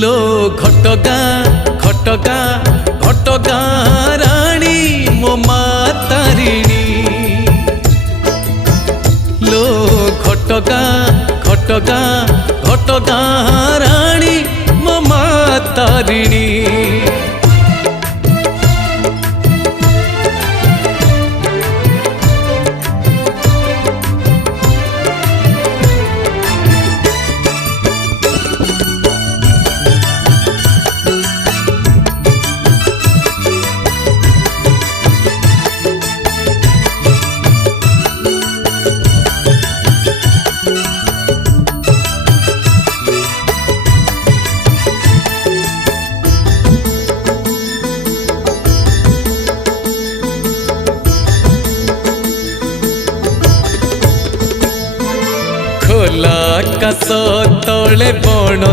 लो घटगां राणी मो मातारिणी लो घटगां राणी मो मातारिणी खोला आकाश तले बण